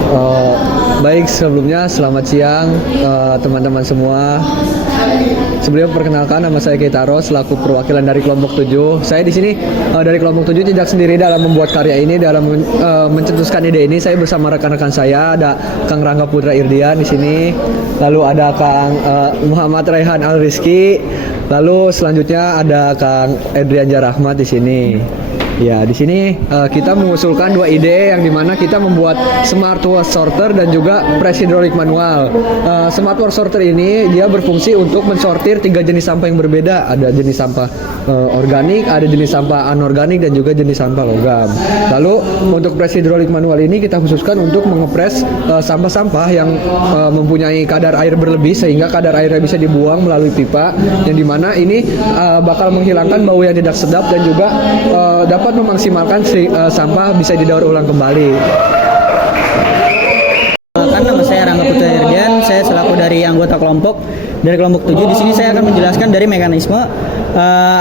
Eh, Baik, sebelumnya selamat siang teman-teman semua. Sebelum perkenalkan, nama saya Keitaro selaku perwakilan dari kelompok 7. Saya di sini dari kelompok 7 tidak sendiri dalam membuat karya ini, dalam mencetuskan ide ini. Saya bersama rekan-rekan saya, ada Kang Rangga Putra Irdian di sini, lalu ada Kang Muhammad Raihan Al Rizky, lalu selanjutnya ada Kang Edrian Jarahmat di sini. Ya, di sini kita mengusulkan dua ide yang dimana kita membuat smart wash sorter dan juga press hydraulic manual. Smart wash sorter ini dia berfungsi untuk mensortir tiga jenis sampah yang berbeda. Ada jenis sampah organik, ada jenis sampah anorganik, dan juga jenis sampah logam. Lalu untuk press hydraulic manual ini kita khususkan untuk mengepres sampah-sampah yang mempunyai kadar air berlebih sehingga kadar airnya bisa dibuang melalui pipa, yang dimana ini bakal menghilangkan bau yang tidak sedap dan juga dapat memaksimalkan sampah bisa didaur ulang kembali. Nama saya Rangga Putra Irdian, saya selaku dari anggota kelompok 7. Di sini saya akan menjelaskan dari mekanisme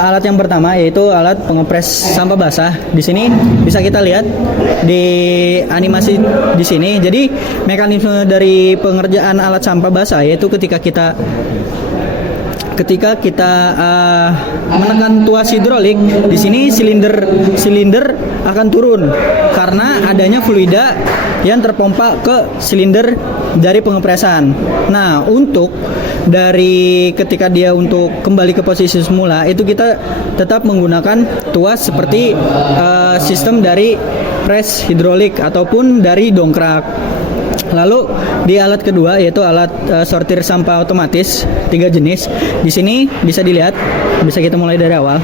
alat yang pertama, yaitu alat pengepres sampah basah. Di sini bisa kita lihat di animasi di sini. Jadi mekanisme dari pengerjaan alat sampah basah yaitu ketika kita menekan tuas hidrolik, di sini silinder akan turun karena adanya fluida yang terpompa ke silinder dari pengepresan. Nah, untuk dari ketika dia untuk kembali ke posisi semula, itu kita tetap menggunakan tuas seperti sistem dari press hidrolik ataupun dari dongkrak. Lalu di alat kedua yaitu alat sortir sampah otomatis 3 jenis. Di sini bisa dilihat, bisa kita mulai dari awal.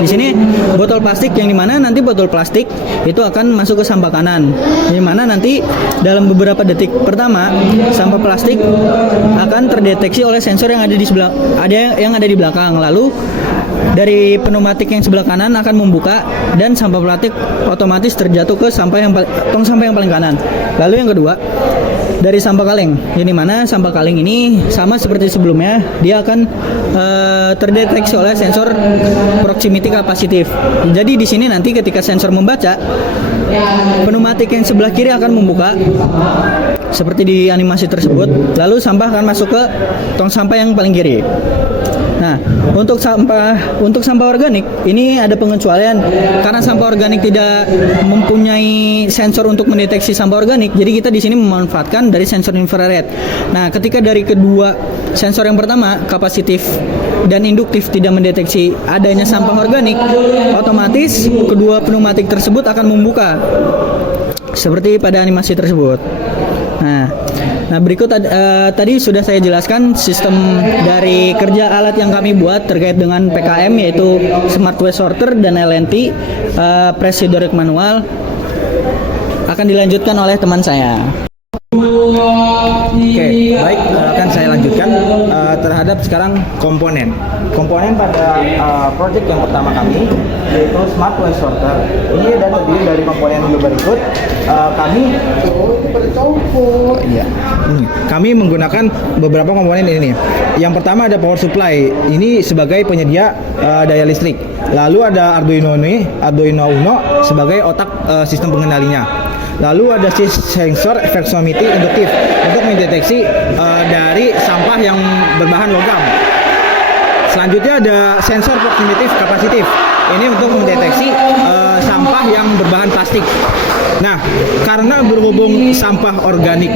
Di sini botol plastik, yang dimana nanti botol plastik itu akan masuk ke sampah kanan. Yang mana nanti dalam beberapa detik pertama sampah plastik akan terdeteksi oleh sensor yang ada di sebelah, yang ada di belakang. Lalu dari pneumatik yang sebelah kanan akan membuka dan sampah plastik otomatis terjatuh ke tong sampah yang paling kanan. Lalu yang kedua, dari sampah kaleng. Ini mana sampah kaleng ini sama seperti sebelumnya, dia akan terdeteksi oleh sensor proximity capacitive. Jadi di sini nanti ketika sensor membaca, pneumatik yang sebelah kiri akan membuka seperti di animasi tersebut. Lalu sampah akan masuk ke tong sampah yang paling kiri. Nah, untuk sampah organik ini ada pengecualian karena sampah organik tidak mempunyai sensor untuk mendeteksi sampah organik. Jadi kita di sini memanfaatkan dari sensor infrared. Nah, ketika dari kedua sensor yang pertama, kapasitif dan induktif, tidak mendeteksi adanya sampah organik, otomatis kedua pneumatik tersebut akan membuka seperti pada animasi tersebut. Nah, berikut tadi sudah saya jelaskan sistem dari kerja alat yang kami buat terkait dengan PKM, yaitu Smart Waste Sorter dan LNT Press Hydraulic Manual. Akan dilanjutkan oleh teman saya. Oke, baik, akan saya lanjutkan terhadap sekarang komponen pada project yang pertama kami, yaitu Smart Waste Sorter. Ini dan terdiri dari komponen yang berikut. Kami menggunakan beberapa komponen ini. Yang pertama ada power supply. Ini sebagai penyedia daya listrik. Lalu ada Arduino Uno sebagai otak sistem pengendalinya. Lalu ada sensor versometry induktif untuk mendeteksi dari sampah yang berbahan logam. Selanjutnya ada sensor proximity kapasitif. Ini untuk mendeteksi sampah yang berbahan plastik. Nah, karena berhubung sampah organik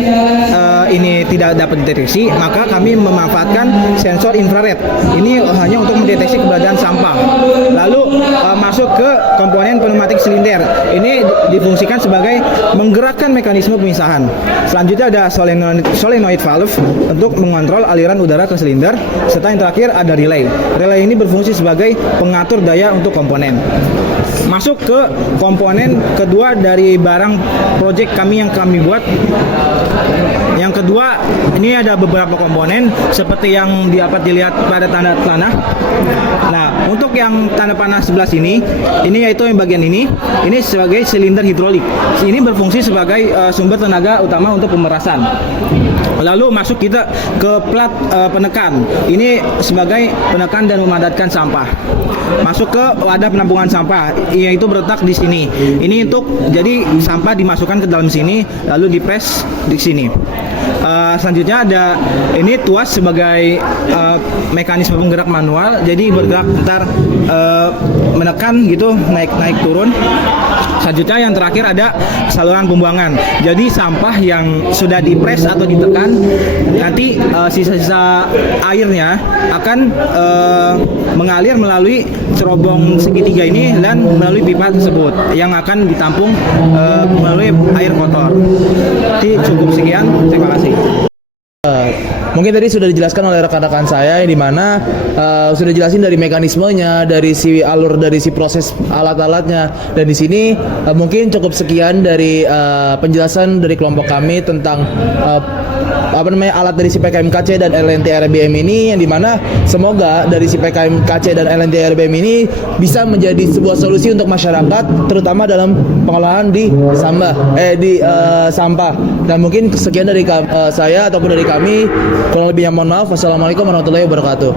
ini tidak dapat dideteksi, maka kami memanfaatkan sensor infrared. Ini hanya untuk mendeteksi keberadaan sampah. Lalu masuk ke komponen pneumatik silinder. Ini difungsikan sebagai menggerakkan mekanisme pemisahan. Selanjutnya ada solenoid valve untuk mengontrol aliran udara ke silinder. Serta yang terakhir ada relay. Relay ini berfungsi sebagai pengatur daya untuk komponen. Masuk ke komponen kedua dari barang project kami yang kami buat. Yang Yang kedua, ini ada beberapa komponen seperti yang dapat dilihat pada tanda panah. Nah, untuk yang tanda panah sebelah sini, ini yaitu yang bagian ini sebagai silinder hidrolik. Ini berfungsi sebagai sumber tenaga utama untuk pemerasan. Lalu masuk kita ke plat penekan. Ini sebagai penekan dan memadatkan sampah. Masuk ke wadah penampungan sampah, yaitu berletak di sini. Ini untuk jadi sampah dimasukkan ke dalam sini, lalu dipres di sini. Selanjutnya ada ini tuas sebagai mekanisme penggerak manual, jadi bergerak ntar menekan gitu, naik turun. Selanjutnya yang terakhir ada saluran pembuangan. Jadi sampah yang sudah dipres atau ditekan, nanti sisa-sisa airnya akan mengalir melalui cerobong segitiga ini dan melalui pipa tersebut yang akan ditampung melalui air kotor. Jadi cukup sekian, terima kasih. Mungkin tadi sudah dijelaskan oleh rekan-rekan saya di mana sudah jelasin dari mekanismenya, dari si alur, dari si proses alat-alatnya, dan di sini mungkin cukup sekian dari penjelasan dari kelompok kami tentang alat dari si PKMKC dan LNT RBM ini, yang dimana semoga dari si PKMKC dan LNT RBM ini bisa menjadi sebuah solusi untuk masyarakat, terutama dalam pengolahan di sampah. Dan mungkin sekian dari saya ataupun dari kami. Kurang lebihnya mohon maaf. Wassalamualaikum warahmatullahi wabarakatuh.